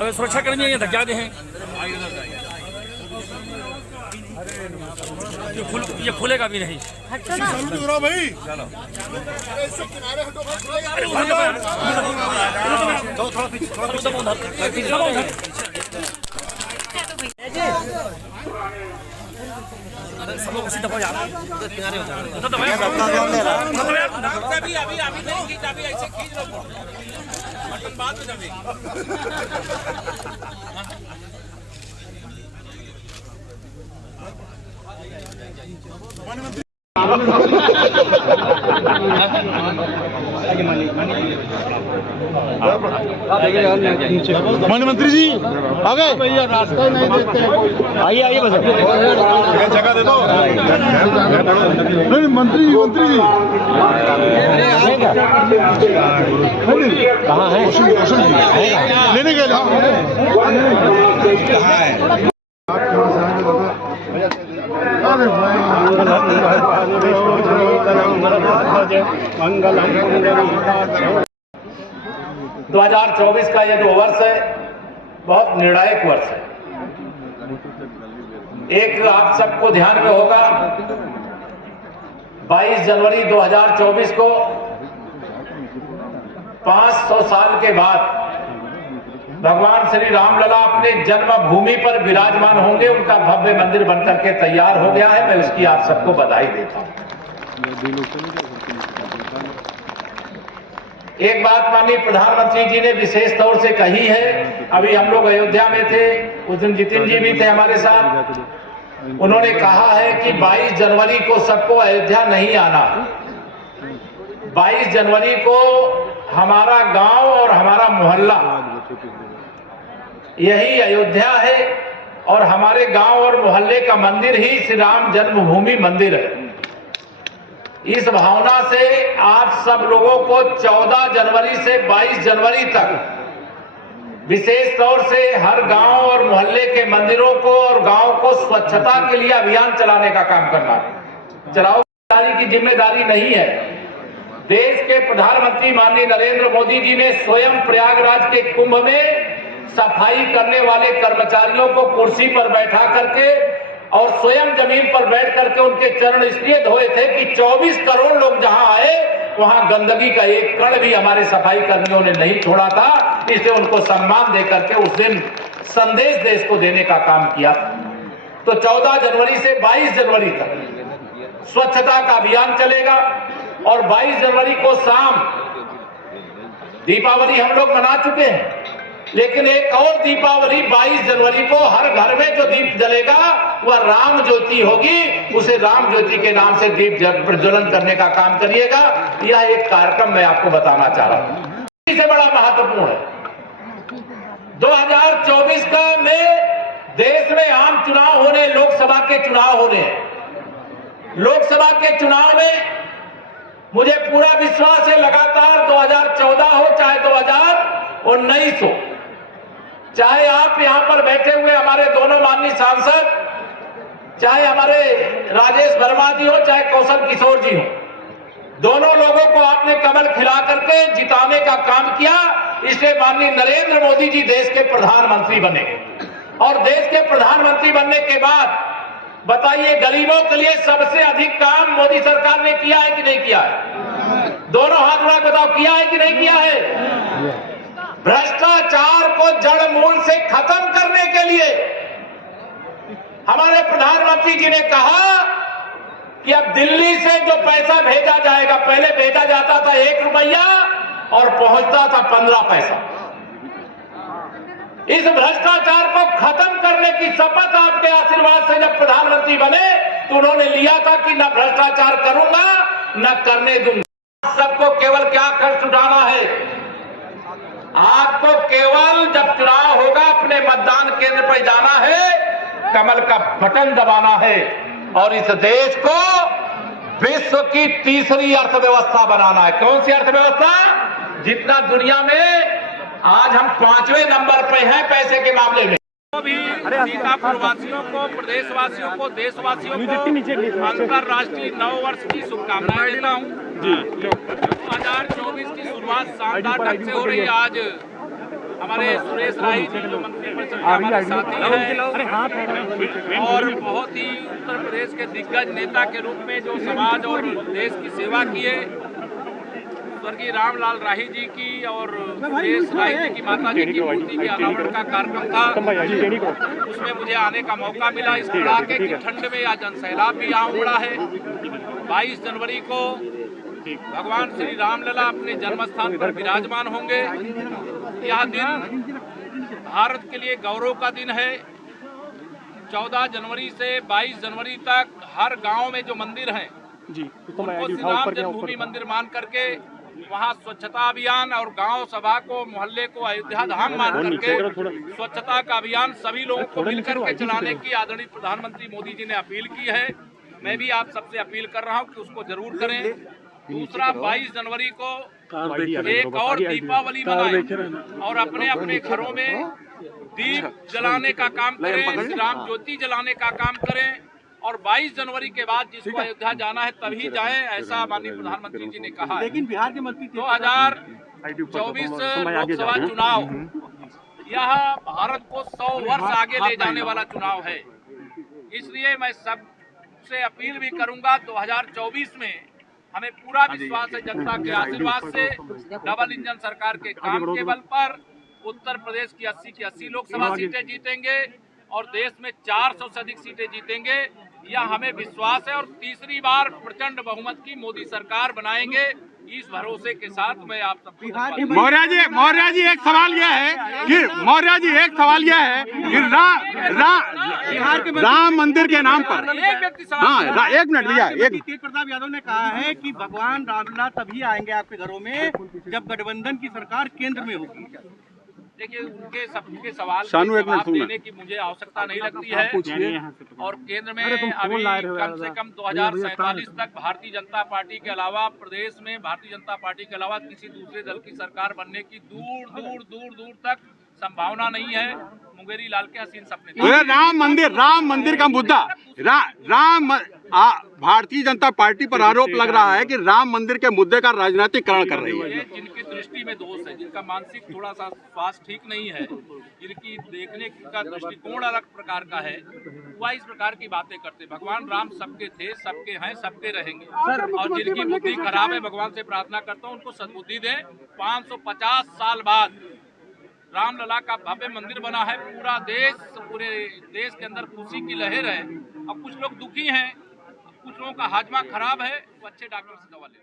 अब सुरक्षा कर्मी यहाँ धक्का दे हैं, ये खुलेगा भी नहीं। भाई सब लोग सीधा हो जा रहा है, किनारे हो जा रहा है। अभी नहीं खींच, अभी ऐसे खींच लो, बटन बाद में दबेगी। माननीय मंत्री जी आ गए भैया, रास्ता ही नहीं देते। आइए आइए, बस जगह दे दो। नहीं मंत्री जी, मंत्री जी कहाँ है? लेने गए कहाँ है? 2024 का ये जो वर्ष है बहुत निर्णायक वर्ष है। एक आप सबको ध्यान में होगा, 22 जनवरी 2024 को 500 साल के बाद भगवान श्री रामलला अपने जन्मभूमि पर विराजमान होंगे। उनका भव्य मंदिर बनकर के तैयार हो गया है। मैं उसकी आप सबको बधाई देता हूं। एक बात माननीय प्रधानमंत्री जी ने विशेष तौर से कही है। अभी हम लोग अयोध्या में थे, उस दिन जितिन जी भी थे हमारे साथ। उन्होंने कहा है कि 22 जनवरी को सबको अयोध्या नहीं आना। 22 जनवरी को हमारा गांव और हमारा मोहल्ला यही अयोध्या है और हमारे गांव और मोहल्ले का मंदिर ही श्री राम जन्मभूमि मंदिर है। इस भावना से आप सब लोगों को 14 जनवरी से 22 जनवरी तक विशेष तौर से हर गांव और मोहल्ले के मंदिरों को और गांव को स्वच्छता के लिए अभियान चलाने का काम करना है। चुनाव की जिम्मेदारी नहीं है। देश के प्रधानमंत्री माननीय नरेंद्र मोदी जी ने स्वयं प्रयागराज के कुंभ में सफाई करने वाले कर्मचारियों को कुर्सी पर बैठा करके और स्वयं जमीन पर बैठ करके उनके चरण इसलिए धोए थे कि 24 करोड़ लोग जहां आए वहां गंदगी का एक कण भी हमारे सफाई कर्मियों ने नहीं छोड़ा था। इसलिए उनको सम्मान देकर के उस दिन संदेश देश को देने का काम किया। तो 14 जनवरी से 22 जनवरी तक स्वच्छता का अभियान चलेगा और 22 जनवरी को शाम दीपावली हम लोग मना चुके हैं, लेकिन एक और दीपावली 22 जनवरी को हर घर में जो दीप जलेगा वह राम ज्योति होगी। उसे राम ज्योति के नाम से दीप प्रज्वलन करने का काम करिएगा। यह एक कार्यक्रम मैं आपको बताना चाह रहा हूं, इससे बड़ा महत्वपूर्ण है। 2024 का में देश में आम चुनाव होने, लोकसभा के चुनाव होने। लोकसभा के चुनाव में मुझे पूरा विश्वास है, लगातार 2014 हो चाहे 2019 हो, चाहे आप यहां पर बैठे हुए हमारे दोनों माननीय सांसद, चाहे हमारे राजेश वर्मा जी हो चाहे कौशल किशोर जी हो, दोनों लोगों को आपने कमल खिला करके जिताने का काम किया। इसलिए माननीय नरेंद्र मोदी जी देश के प्रधानमंत्री बने और देश के प्रधानमंत्री बनने के बाद बताइए गरीबों के लिए सबसे अधिक काम मोदी सरकार ने किया है कि नहीं किया है? दोनों हाथ उठा बताओ, किया है कि नहीं किया है? भ्रष्टाचार को जड़ मूल से खत्म करने के लिए हमारे प्रधानमंत्री जी ने कहा कि अब दिल्ली से जो पैसा भेजा जाएगा, पहले भेजा जाता था 1 रुपया और पहुंचता था 15 पैसा। इस भ्रष्टाचार को खत्म करने की शपथ आपके आशीर्वाद से जब प्रधानमंत्री बने तो उन्होंने लिया था कि न भ्रष्टाचार करूंगा न करने दूंगा। सबको केवल क्या खर्च उठाना है? आपको केवल जब चुनाव होगा अपने मतदान केंद्र पर जाना है, कमल का बटन दबाना है और इस देश को विश्व की तीसरी अर्थव्यवस्था बनाना है। कौन सी अर्थव्यवस्था? जितना दुनिया में आज हम 5वें नंबर पे हैं पैसे के मामले में। भी सीतापुर वासियों को, प्रदेशवासियों को, देशवासियों को अंतर्राष्ट्रीय नव वर्ष की शुभकामनाएं देता हूँ। 2024 की शुरुआत शानदार ढंग से हो रही है। आज हमारे सुरेश राही जी जो मंत्री परिषद के हमारे साथी हैं और बहुत ही उत्तर प्रदेश के दिग्गज नेता के रूप में जो समाज और देश की सेवा किए, स्वर्गीय रामलाल राही जी की और सुरेश राही जी की माता जी की मूर्ति के अनावरण का कार्यक्रम था, उसमें मुझे आने का मौका मिला। इस कड़ाके की ठंड में आज जनसैलाब भी यहाँ उमड़ा है। 22 जनवरी को भगवान श्री रामलला अपने जन्म स्थान पर विराजमान होंगे। यह दिन भारत के लिए गौरव का दिन है। 14 जनवरी से 22 जनवरी तक हर गांव में जो मंदिर हैं उनको श्री राम जन्मभूमि मंदिर मान करके वहां स्वच्छता अभियान और गांव सभा को, मोहल्ले को अयोध्या धाम मान करके स्वच्छता का अभियान सभी लोगों को मिलकर के चलाने की आदरणीय प्रधानमंत्री मोदी जी ने अपील की है। मैं भी आप सबसे अपील कर रहा हूं कि उसको जरूर करें। दूसरा, 22 जनवरी को एक और दीपावली मनाएं और अपने अपने घरों में दीप जलाने का काम करें, श्री राम ज्योति जलाने का काम करें। और 22 जनवरी के बाद जिसको अयोध्या जाना है तभी जाए, ऐसा माननीय प्रधानमंत्री जी ने कहा है। लेकिन बिहार के मंत्री 2024 लोकसभा चुनाव यह भारत को 100 वर्ष आगे ले जाने वाला चुनाव है। इसलिए मैं सबसे अपील भी करूंगा, 2024 में हमें पूरा विश्वास है जनता के आशीर्वाद से डबल इंजन सरकार के काम के बल पर उत्तर प्रदेश की 80 की 80 लोकसभा सीटें जीतेंगे और देश में 400 से अधिक सीटें जीतेंगे, यह हमें विश्वास है। और तीसरी बार प्रचंड बहुमत की मोदी सरकार बनाएंगे, इस भरोसे के साथ मैं आप सबको। मौर्य जी एक सवाल यह है कि राम मंदिर के नाम पर एक मिनट भैया, तेज प्रताप यादव ने कहा है कि भगवान रामलला तभी आएंगे आपके घरों में जब गठबंधन की सरकार केंद्र में होगी। देखिए, उनके सबके सवाल के जवाब देने की मुझे आवश्यकता नहीं लगती है। और केंद्र में अभी कम से कम 2047 तक भारतीय जनता पार्टी के अलावा प्रदेश में भारतीय जनता पार्टी के अलावा किसी दूसरे दल की सरकार बनने की दूर तक संभावना नहीं है। मुंगेरी लाल के हसीन सपने। राम मंदिर का मुद्दा, भारतीय जनता पार्टी पर आरोप लग रहा है कि राम मंदिर के मुद्दे का राजनीतिकरण कर रही है। जिनकी दृष्टि में दोष है, जिनका मानसिक थोड़ा सा स्वास्थ्य ठीक नहीं है, जिनकी देखने का दृष्टिकोण अलग प्रकार का है, वह इस प्रकार की बातें करते। भगवान राम सबके थे, सबके हैं, सबके रहेंगे। और जिनकी बुद्धि खराब है, भगवान से प्रार्थना करता हूँ उनको सद्बुद्धि दें। 550 साल बाद रामलला का भव्य मंदिर बना है। पूरे देश के अंदर खुशी की लहर है। अब कुछ लोग दुखी हैं, कुछ लोगों का हाजमा खराब है, वो अच्छे डॉक्टर से दवा लें।